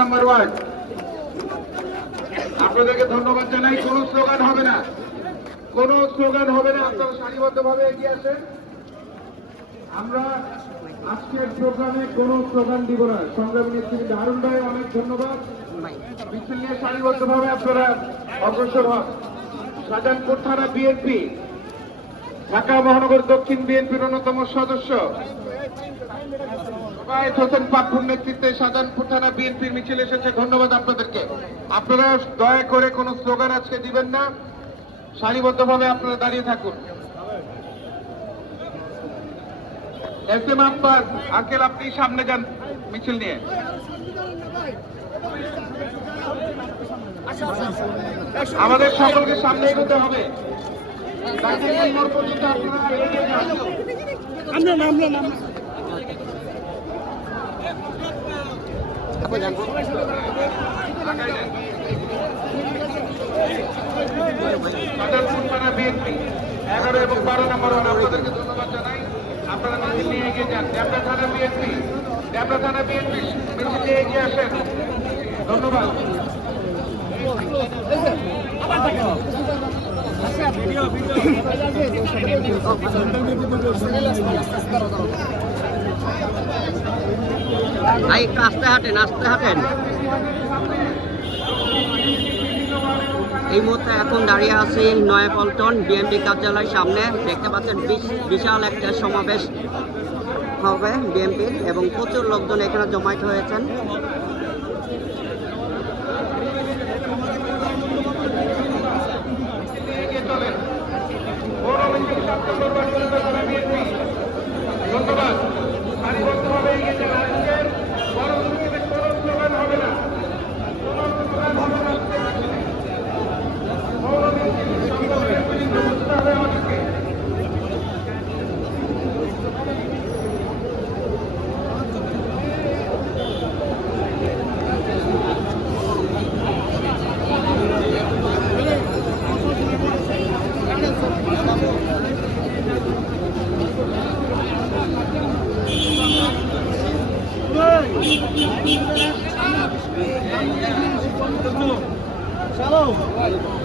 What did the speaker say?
Number ward আপনাদেরকে ধন্যবাদ জানাই। কোনো স্লোগান হবে না, কোনো স্লোগান হবে না, আপনারা সারিবদ্ধভাবে এগিয়ে আসেন। আমরা আজকের প্রোগ্রামে কোনো স্লোগান দিব না। সংগ্রামী নেতৃত্ব হারুন ভাই অনেক ধন্যবাদ। মিছিল নিয়ে সারিবদ্ধভাবে আপনারা অগ্রসর হন। শাহজাহানপুর থানা বিএনপি, ঢাকা মহানগর দক্ষিণ বিএনপির অন্যতম সদস্য হোসেন পাপ্পুর নেতৃত্বে শাহজাহানপুর থানা বিএনপির মিছিল এসেছে। ধন্যবাদ আপনাদেরকে। আপনারা দয়া করে কোনো স্লোগান আজকে দিবেন না, সারিবদ্ধভাবে আপনারা দাঁড়িয়ে থাকুন। এস এম আব্বাস আঙ্কেল, আপনি সামনে যান মিছিল নিয়ে। আমাদের সকলকে সামনে এগোতে হবে। বিএনপি 11 এবং 12 নম্বর ওয়ার্ড, আপনাদেরকে ধন্যবাদ জানাই। আপনারা মিছিল নিয়ে এগিয়ে যান। ডেবরা থানা বিএনপি, ডেবরা থানা বিএনপি মিছিল নিয়ে এগিয়ে আসেন। ধন্যবাদ। একটু আস্তে হাঁটেন, আস্তে হাঁটেন। এই মুহূর্তে এখন দাঁড়িয়ে আছি নয়াপল্টন বিএনপি কার্যালয়ের সামনে। দেখতে পাচ্ছেন বিশাল একটা সমাবেশ হবে বিএনপির এবং প্রচুর লোকজন এখানে জমায়েত হয়েছেন। ধন্যবাদ। সারিবদ্ধভাবে এগিয়ে যান। আজকের পরবর্তীতে কোনো স্লোগান হবে না, কোনো স্লোগান হবে না। Shalom.